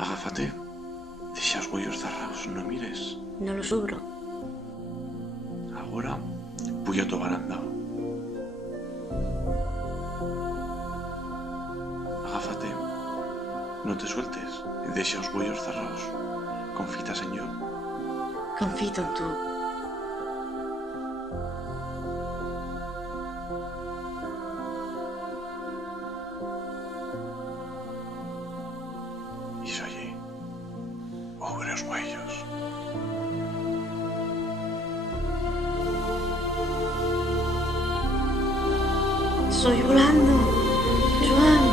Agáfate. Deixa os ollos cerrados, no mires. No lo subro. Agora, puya to baranda. Agáfate. No te sueltes y deixa os ollos cerrados. Confitas en yo. Confito en tú. Y soy obre os huellos. Estoy volando, Joan.